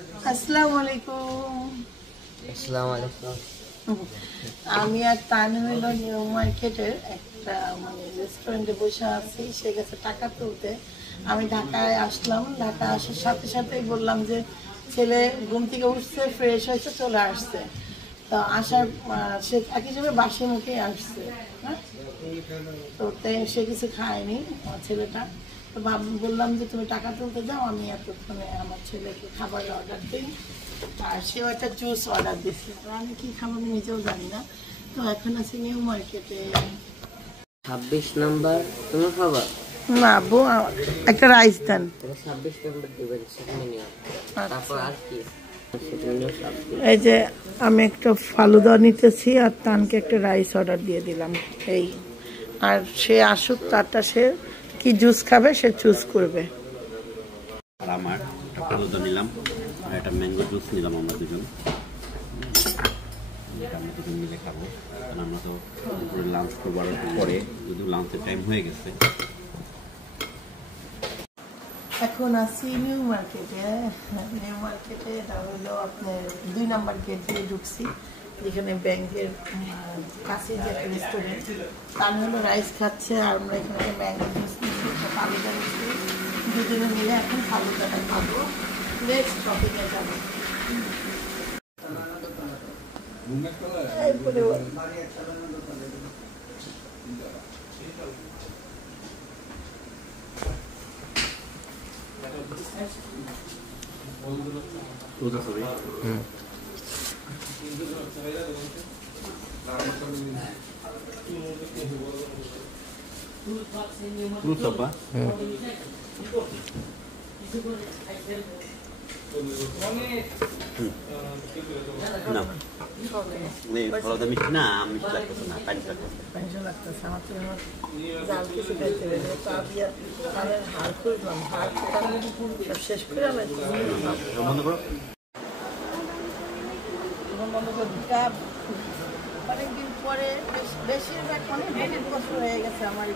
আসসালামু আলাইকুম। আসসালামু আলাইকুম। আমি আর তান হইল নিউ মার্কেটের একটা রেস্টুরেন্টে বসে আছি। সে গেছে টাকা তুলতে। আমি ঢাকায় আসলাম। ঢাকা আসার সাথে সাথেই বললাম যে ছেলে ঘুম থেকে উঠছে, ফ্রেশ হয়েছে, চলে আসছে। তো আসার সে এক হিসেবে বাসি মুখে আসছে। হ্যাঁ, তো সে কিছু খায়নি আমার ছেলেটা। তো বললাম যে তুমি টাকা তুলতে যাও, আমি এতক্ষণে আমার ছেলেকে খাবার অর্ডার দিই। আর সেও একটা জুস অর্ডার দিচ্ছে। তো আমি কি খাবো আমি নিজেও জানি না। তো এখন আছি নিউ মার্কেটে। 26 নাম্বার তুমি খাবার? না আব্বু, একটা রাইস দেন। 26 নাম্বার দিবেন, সেখানে নিও। তারপর আর কি? এই যে আমি একটা ফালুদা নিতেছি আর তানকে একটা রাইস অর্ডার দিয়ে দিলাম। এই আর সে আসুক, তারটা সে কি জুস খাবে সে চুজ করবে। আর আমার একটা ফালুদা নিলাম আর একটা ম্যাঙ্গো জুস নিলাম। আমরা দুজন মিলে খাবো, কারণ আমরা তো লাঞ্চ করবার পরে যদি লাঞ্চের টাইম হয়ে গেছে। এখন আছি নিউ মার্কেটে। নিউ মার্কেটে এটা হলো আপনার 2 নম্বর গেট দিয়ে ঢুকছি, যেখানে ব্যাংকের কাছে যে একটা রেস্টুরেন্ট। তার হলো রাইস খাচ্ছে আর আমরা এখানে ম্যাঙ্গো জুস নিচ্ছি, একটা ফালুদা নিচ্ছি। দুজনে মিলে এখন ফালুদাটা খাবো। নেক্সট শপিংয়ে যাবো। না ফালুদা মিষ্টি না, মিষ্টি লাগতেছে না, পানি লাগতেছে। টেনশন লাগতেছে আমার তো। জাল কিছু খাইতে হবে, তো আমি হাড় করলাম, হাড় সব শেষ করে আমি বন্ধ করো। অনেকদিন পরে বেশিরভাগ অনেক বছর হয়ে গেছে আমার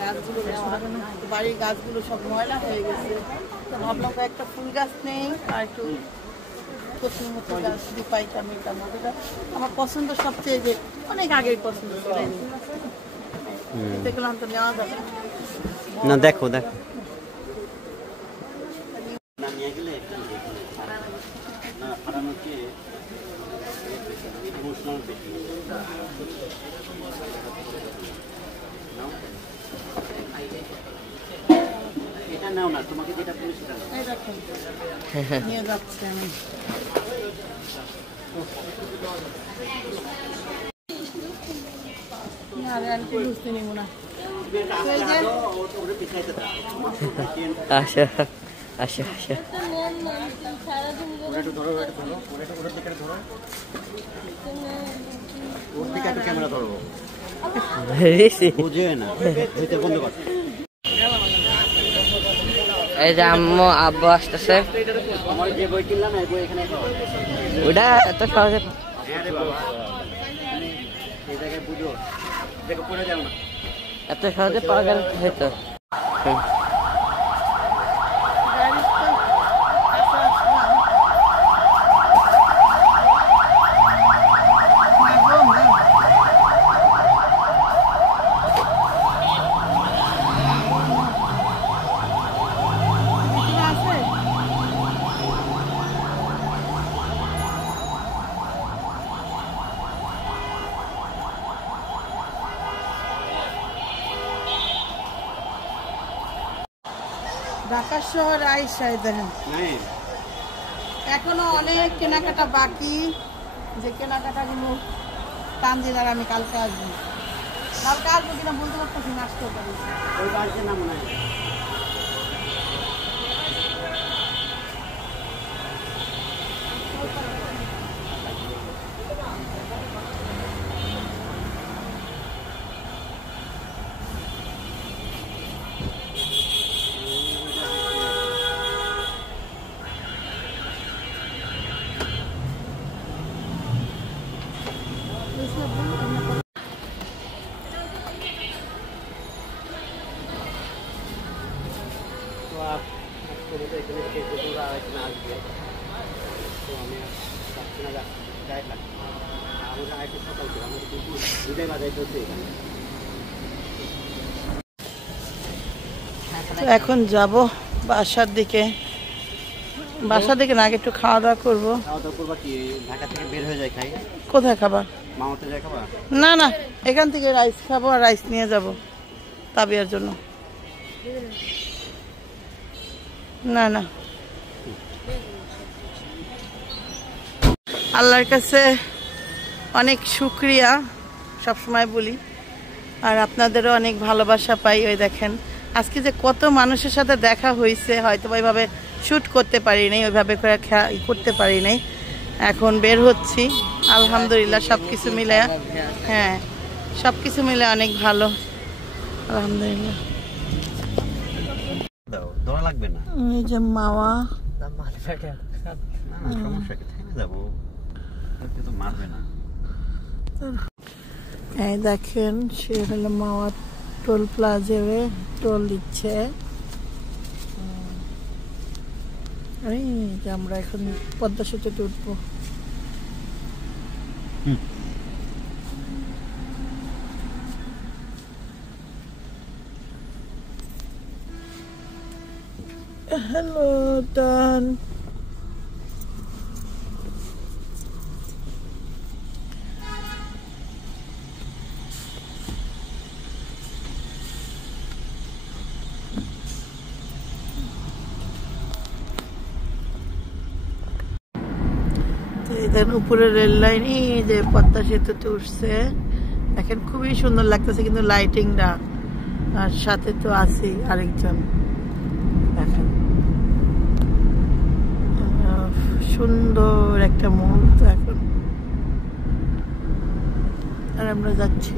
গাছগুলো বাড়ির গাছগুলো সব ময়লা হয়ে গেছে। তো ভাবলাম একটা ফুল গাছ নেই আর একটু কচুর মতো গাছ পাই টমেটো মতো। আমার পছন্দ সবচেয়ে যে অনেক আগের পছন্দ করে দেখলাম তো নেওয়া যাবে না। দেখো দেখো এটা নাও না, তোমাকে যেটা তুমি সেটা নাও। নিয়ে যাচ্ছি আমি। বুঝতে নিব না। আচ্ছা আচ্ছা আচ্ছা। ক্যামেরা ধরো, বুঝে না বন্ধ কর। এই যে আম্মু আব্বু আসতেছে। আমার যে বই কিনলাম এই বই এখানে ওটা এত সহজে এই জায়গায় বুঝো, দেখো পড়ে যাও না। এত সহজে পাওয়া গেল হয়তো। ঢাকা শহর আইসাই দেখেন এখনো অনেক কেনাকাটা বাকি। যে কেনাকাটাগুলো তানজিলার আমি কালকে আসবো কিনা বলতে পারতেছি না, আসতেও পারি। ওই বাড়িতে না মনে হয়। তো এখানে আসবে। আমি যাই না আমাদের আইটি সকাল থেকে আমাদের কিন্তু দুটাই বাজাই চলছে এখানে। তো এখন যাব বাসার দিকে। বাসার দিকে না, আগে একটু খাওয়া দাওয়া করবো। খাওয়া দাওয়া করবা কি ঢাকা থেকে বের হয়ে যায় খাই? কোথায় খাবা? মামাতে যাই খাবা? না না, এখান থেকে রাইস খাবো আর রাইস নিয়ে যাব তাবিয়ার জন্য। না না, আল্লাহর কাছে অনেক শুক্রিয়া সবসময় বলি, আর আপনাদেরও অনেক ভালোবাসা পাই। ওই দেখেন আজকে যে কত মানুষের সাথে দেখা হয়েছে, হয়তো ওইভাবে শ্যুট করতে পারি নাই, ওইভাবে করে করতে পারি নাই। এখন বের হচ্ছি, আলহামদুলিল্লাহ সব কিছু মিলে, হ্যাঁ সব কিছু মিলে অনেক ভালো, আলহামদুলিল্লাহ। দৌড়া লাগবে না, এই যে মাওয়া, সমস্যা কি, থেমে যাবো, তো মারবে না। এই দেখেন সে হলো মাওয়া টোল প্লাজারে টোল দিচ্ছে। এই যে আমরা এখন পদ্মা সেতুতে উঠবো। হ্যালো ডান। দেখেন উপরে রেল লাইন, এই যে পদ্মা সেতুতে উঠছে, দেখেন খুবই সুন্দর লাগতেছে কিন্তু লাইটিংটা, আর সাথে তো আছেই আরেকজন। দেখেন সুন্দর একটা মুহূর্ত এখন, আর আমরা যাচ্ছি।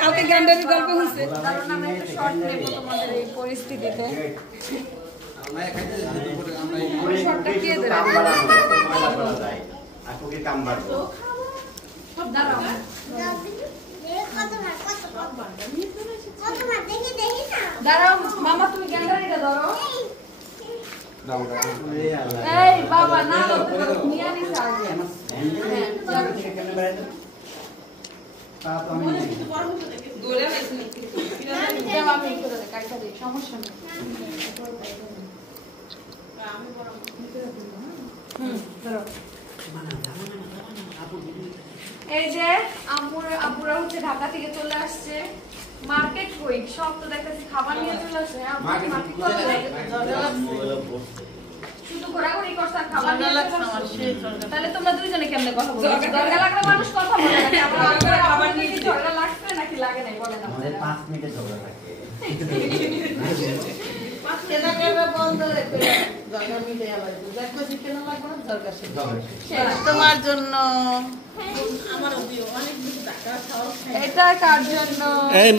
কালকে গ্যান্ডারির গল্প হচ্ছে, কারণ আমি একটা শর্ট নেব তোমাদের এই পরিস্থিতিতে। শর্টটা কে দেবে? দাঁড়াও মামা, তুমি গ্যান্ডারিটা ধরো। এই বাবা না, নিয়ে আনিস আগে। সমস্যা নেই। এই যে আম্মুরা হচ্ছে ঢাকা থেকে চলে আসছে। মার্কেট কই, সব তো দেখতেছি খাবার নিয়ে চলে আসছে। শুধু ঘোরাঘুরি করছে আর খাবার নিয়ে চলে আসছে। তাহলে তোমরা দুইজনে কেমনে কথা বলছো? দরকার লাগলে মানুষ কথা বলে নাকি? আমার খাবার নিয়ে ঝগড়া লাগছে নাকি লাগে নাই বলে না। 5 মিনিটে ঝগড়া লাগে। তোমার জন্য, এটা কার জন্য?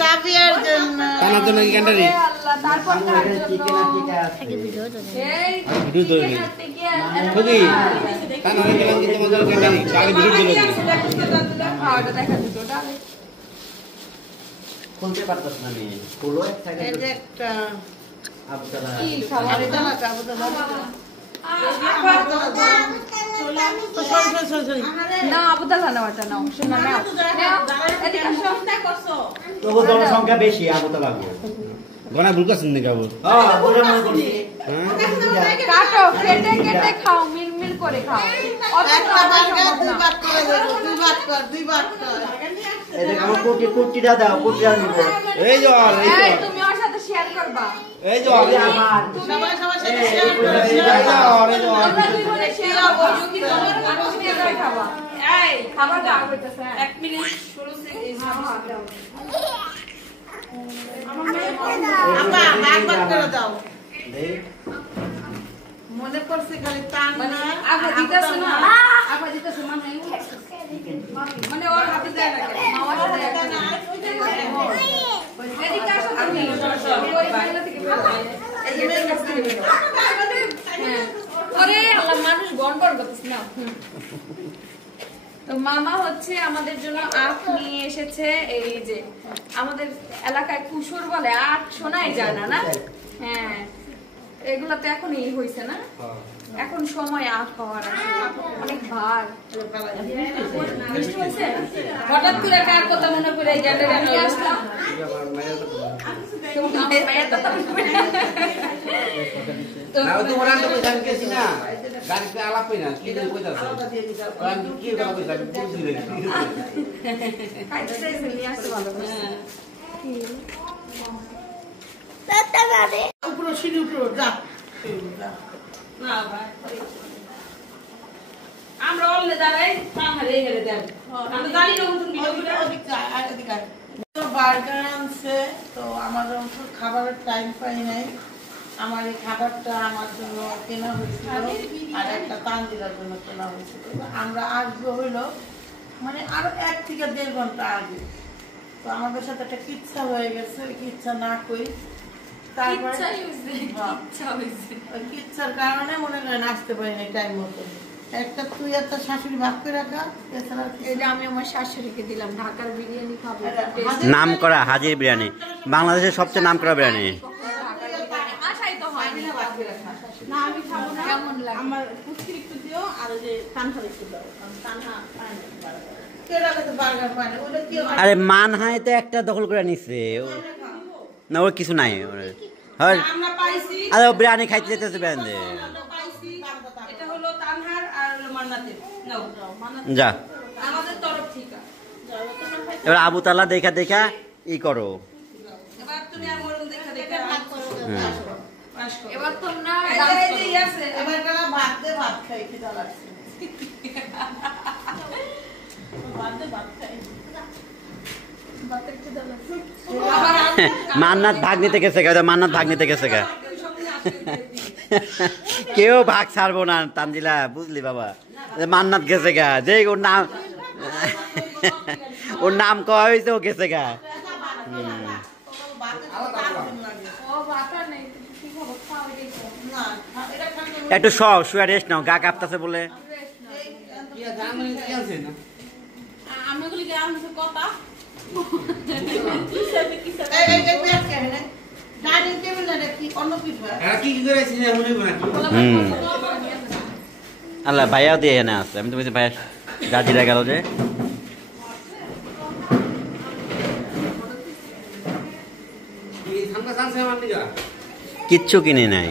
তাবিয়ার জন্য। আল্লাহ, তারপর কার জন্য? এই হাঁটতে গিয়ে খাওয়াটা দেখা দিত ডালে। খুলতে পারতাস না আমি, খুলো এক এই সেকেন্ড। যে একটা আবুতলা কি খাওয়া? আরে দাঁড়া, কাবু দাঁড়া। না আবুদাল্লাহ নেওয়াটা নাও, শোনা নাও এদিকে আসো। তবু জনসংখ্যা বেশি আবুতলা গনা ভুল করছেন নাকি আবু? বলে মনে করছি কাটো, কেটে কেটে খাও, মিল করে খাও। একটা বাঙ্গা দুই ভাগ করে দেবো, দুই ভাগ কর। এদের আমার কুটিটা দাও, কুটিটা নিব। এই যে এই তুমি ওর সাথে শেয়ার করবা। এই যে আমার সবাই সবার সাথে শেয়ার তোমরা দুই বোনে শেয়ার করো, কি তোমার আর তুমি একাই খাবা। এই খাবার দাও হইতাছে 1 মিনিট শুরু থেকে দাও। আপা ভাগ ভাগ করে দাও। দে মনে পড়ছে খালি টান না, আগা দিতেছ না, আগা দিতেছ মানে মানে ওর হাতে যায় না, মামার সাথে এদিকে আসো তুমি, ওই বাংলা থেকে বের হও, এই যে কাছ থেকে বের হও। আরে আল্লাহ, মানুষ গন্ডগোল করতেছ না। তো মামা হচ্ছে আমাদের জন্য আখ নিয়ে এসেছে। এই যে আমাদের এলাকায় কুসুর বলে, আখ শোনাই যায় না, না? হ্যাঁ, এগুলা তো এখন এই হয়েছে না, এখন সময় আখ খাওয়ার অনেক ভার। মিষ্টি হয়েছে? হঠাৎ করে কার কথা মনে করে গেলে আসলাম। উপরে সিঁড়ি উপরে যা না ভাই আমরা অল্লে দাঁড়াই হারিয়ে গেলে দেন আমরা দাঁড়িয়ে বার্গার আনছে, তো আমার খাবারের টাইম পাই নাই। আমার এই খাবারটা আমার জন্য কেনা হয়েছিল আর একটা তানজিলার জন্য কেনা হয়েছিল। আমরা আসবো হইলো মানে আরো 1 থেকে 1.5 ঘন্টা আগে। তো আমাদের সাথে একটা কিচ্ছা হয়ে গেছে, ওই কিচ্ছা না কই তারপরে ওই কিচ্ছার কারণে মনে করেন আসতে পারিনি টাইম মতো। একটা তুই একটা শাশুড়ি ভাগ করে রাখা, এছাড়া এটা আমি আমার শাশুড়িকে দিলাম, ঢাকার বিরিয়ানি খাবো। নাম করা হাজির বিরিয়ানি, বাংলাদেশের সবচেয়ে নাম করা বিরিয়ানি। আশাই তো হয়নি। না আমি খাবো না, কেমন লাগে? আমার পুষ্টির একটু দিও আর ওই যে তানহার একটু দাও, তানহা কেডা কত বার্গার পায় ওটা কি হয়? আরে মানহায় তো একটা দখল করে নিচ্ছে না, ওর কিছু নাই হয়। আমরা পাইছি, আরে ও বিরিয়ানি খাইতে যেতেছে বিরিয়ানি দে। আমরা পাইছি, এটা হলো তানহার আর হলো মান্নাতের। নাও মান্নাত যা আমাদের তরফ থেকে। এবার আবু তালা দেখা দেখা ই করো। এবার তুমি আর মরম দেখা দেখা পাস করো। এবার তোমরা এই যে আছে এবার কারা ভাত দে, ভাত খাই, খিদা লাগছে। ভাত খাই। মান্নাত ভাগ নিতে গেছে গা, মান্নাত ভাগ নিতে গেছে গা। কেউ ভাগ ছাড়বো না তানজিলা, বুঝলি বাবা? মান্নাত গেছে গা, যে ওর নাম কয়া হয়েছে, ও গেছে গা। একটু শুয়ে রেস্ট নাও, গা কাঁপতাছে বলে। আমাগুলি যে আমাদের কথা ডাইনিং টেবিল না কি অন্য কিছু হয়? আল্লাহ ভাইয়াও দিয়ে এনে আসছে। আমি তো বলছি ভাইয়া গাজিরা গেল যে। কিচ্ছু কিনে নাই।